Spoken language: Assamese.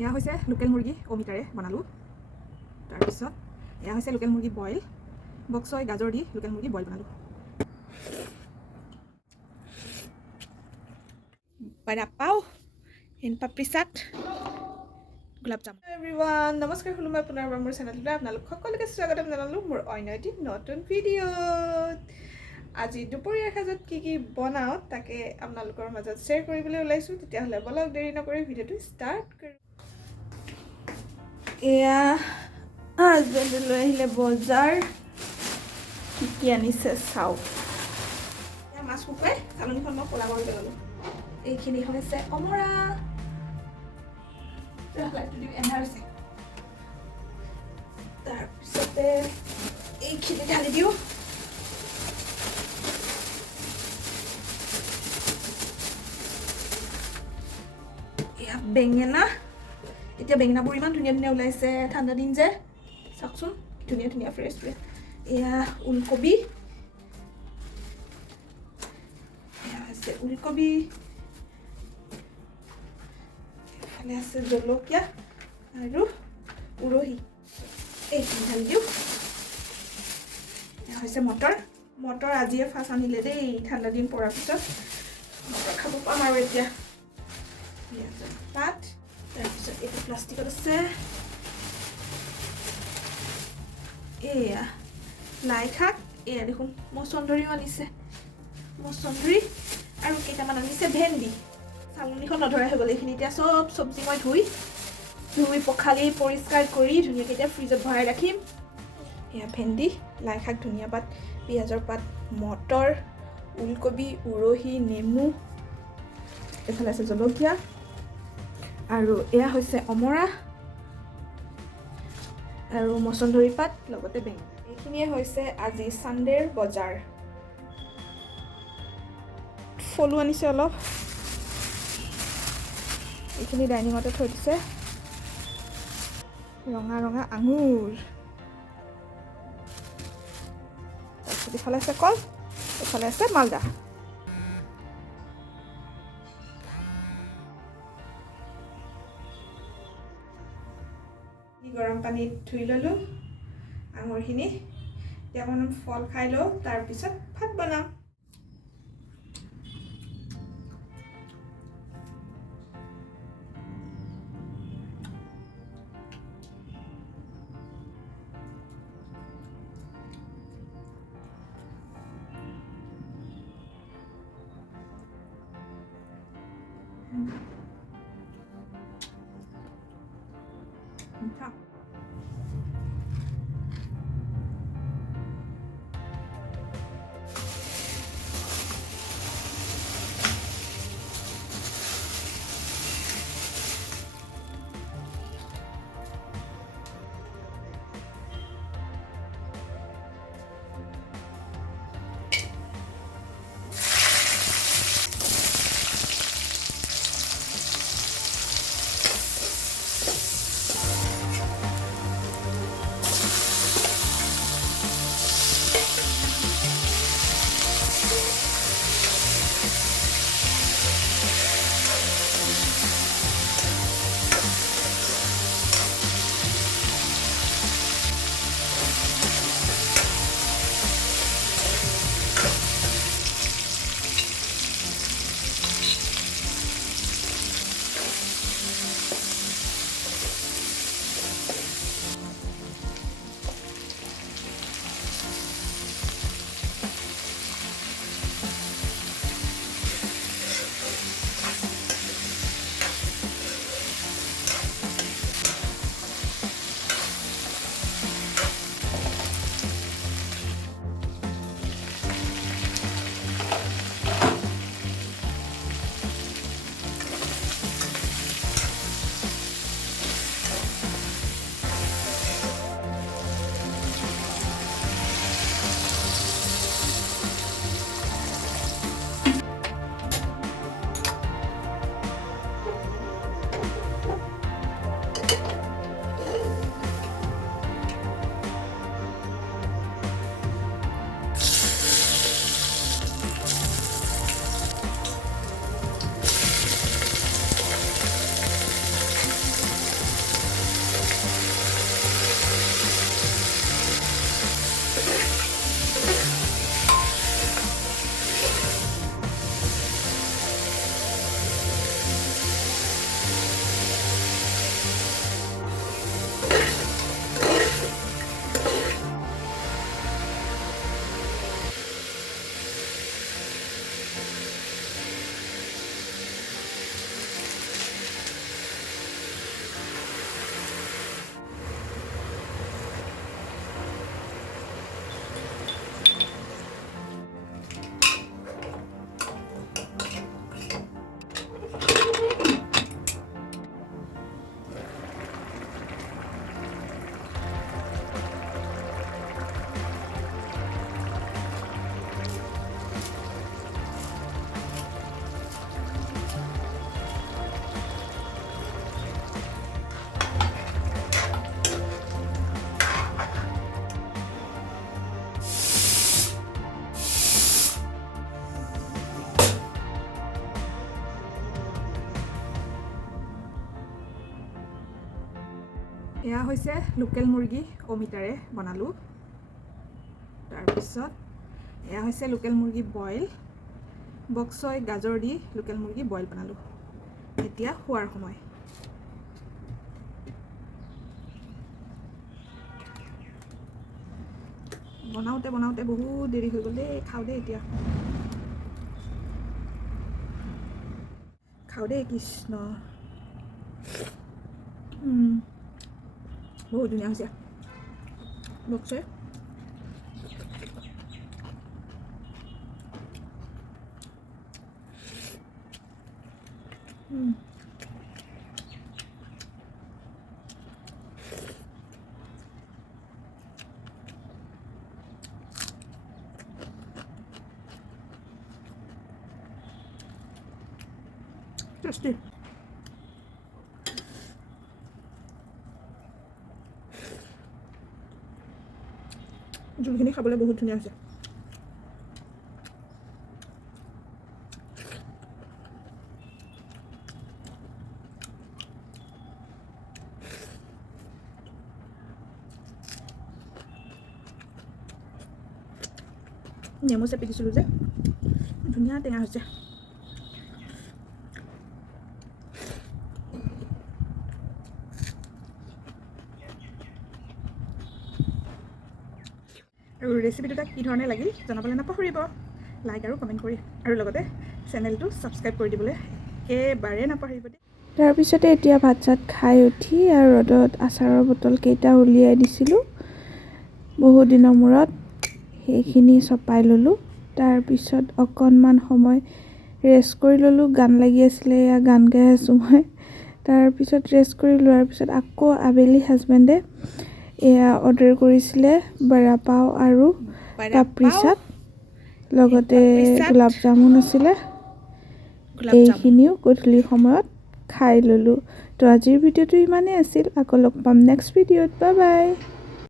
এয়া হৈছে লোকেল মুৰ্গী অমিতাৰে বনালোঁ। তাৰপিছত এয়া হৈছে লোকেল মুৰ্গী বইল, বক চয় গাজৰ দি লোকেল মুৰ্গী বইল বনালোঁ। Pada pau in papri sat gulab jamun. Everyone, namaskar khulumai punar মোৰ চেনেলটো আপোনালোক সকলোকে স্বাগতম জনালোঁ মোৰ অন্য এটি নতুন ভিডিঅ'ত। আজি দুপৰীয়া সাজত কি বনাওঁ তাকে আপোনালোকৰ মাজত শ্বেয়াৰ কৰিবলৈ ওলাইছোঁ। তেতিয়াহ'লে বলক দেৰি নকৰি ভিডিঅ'টো ষ্টাৰ্ট কৰোঁ। এয়া হাজবেণ্ডে লৈ আহিলে বজাৰ, কি আনিছে চাওক। এয়া মাছ শুকুৱাই চালনীখন মই ক'লা কৰি পেলালোঁ। এইখিনি হৈছে অমৰা, তাৰপিছতে এইখিনি ঢালি দিওঁ। এয়া বেঙেনা, এতিয়া বেঙেনাবোৰ ইমান ধুনীয়া ধুনীয়া ওলাইছে, ঠাণ্ডা দিন যে চাওকচোন ধুনীয়া ধুনীয়া ফ্ৰেছ ফ্ৰেছ। এয়া ওলকবি, এয়া হৈছে ওলকবি, এফালে আছে জলকীয়া আৰু উৰহি, এইখিনি ঢালি দিওঁ। এয়া হৈছে মটৰ, মটৰ আজিয়ে ফাৰ্ষ্ট আনিলে দেই, ঠাণ্ডা দিন পৰাৰ পিছত মটৰ খাব পাম আৰু এতিয়া। পিঁয়াজৰ পাত, তাৰপিছত এইটো প্লাষ্টিকত আছে। এয়া লাই শাক, এয়া দেখোন মচন্দৰীও আনিছে, মচন্দৰী আৰু কেইটামান আনিছে ভেন্দি। চালনীখন নধৰা হৈ গ'ল, এইখিনি এতিয়া চব চব্জি মই ধুই পখালি পৰিষ্কাৰ কৰি ধুনীয়াকৈ এতিয়া ফ্ৰিজত ভৰাই ৰাখিম। এয়া ভেন্দি, লাই শাক, ধনিয়া পাত, পিঁয়াজৰ পাত, মটৰ, ওলকবি, উৰহি, নেমু, এইফালে আছে জলকীয়া, আৰু এয়া হৈছে অমৰা আৰু মচন্দৰী পাত, লগতে বেঙেনা। এইখিনিয়ে হৈছে আজি ছানডেৰ বজাৰ। ফলো আনিছে অলপ, এইখিনি ডাইনিঙতে থৈ দিছে। ৰঙা ৰঙা আঙুৰ, তাৰপিছত ইফালে আছে কল, এইফালে আছে মালদা। গৰম পানীত ধুই ল'লোঁ আঙুৰখিনি, এতিয়া অকণমান ফল খাই লওঁ, তাৰপিছত ভাত বনাম। এয়া হৈছে লোকেল মুৰ্গী অমিতাৰে বনালোঁ। তাৰপিছত এয়া হৈছে লোকেল মুৰ্গী বইল, বক চয় গাজৰ দি লোকেল মুৰ্গী বইল বনালোঁ। এতিয়া খোৱাৰ সময়। বনাওঁতে বনাওঁতে বহুত দেৰি হৈ গ'ল দেই। খাওঁ দেই এতিয়া, খাওঁ দেই। কৃষ্ণ, বহুত ধুনীয়া হৈছে বক চয়। টেষ্টি। জোলখিনি খাবলৈ বহুত ধুনীয়া হৈছে। নেমু চেপি দিছিলোঁ যে, ধুনীয়া টেঙা হৈছে। আৰু ৰেচিপিটো কি ধৰণে লাগিল জনাবলৈ নাপাহৰিব। লাইক আৰু কমেণ্ট কৰি, আৰু লগতে চেনেলটো ছাবস্ক্ৰাইব কৰি দিবলৈ একেবাৰে নাপাহৰিব দেই। তাৰপিছতে এতিয়া ভাত চাত খাই উঠি আৰু ৰ'দত আচাৰৰ বটল কেইটা উলিয়াই দিছিলোঁ বহুত দিনৰ মূৰত, সেইখিনি চপাই ল'লোঁ। তাৰপিছত অকণমান সময় ৰেষ্ট কৰি ল'লোঁ। গান লাগি আছিলে, এয়া গান গাই আছোঁ মই। তাৰপিছত ৰেষ্ট কৰি লোৱাৰ পিছত আকৌ আবেলি হাজবেণ্ডে এয়া অৰ্ডাৰ কৰিছিলে বৰা পাও আৰু পাপৰি চাট, লগতে গোলাপ জামুন আছিলে। এইখিনিও গধূলি সময়ত খাই ল'লোঁ। তো আজিৰ ভিডিঅ'টো ইমানেই আছিল। আকৌ লগ পাম নেক্সট ভিডিঅ'ত। Bye bye.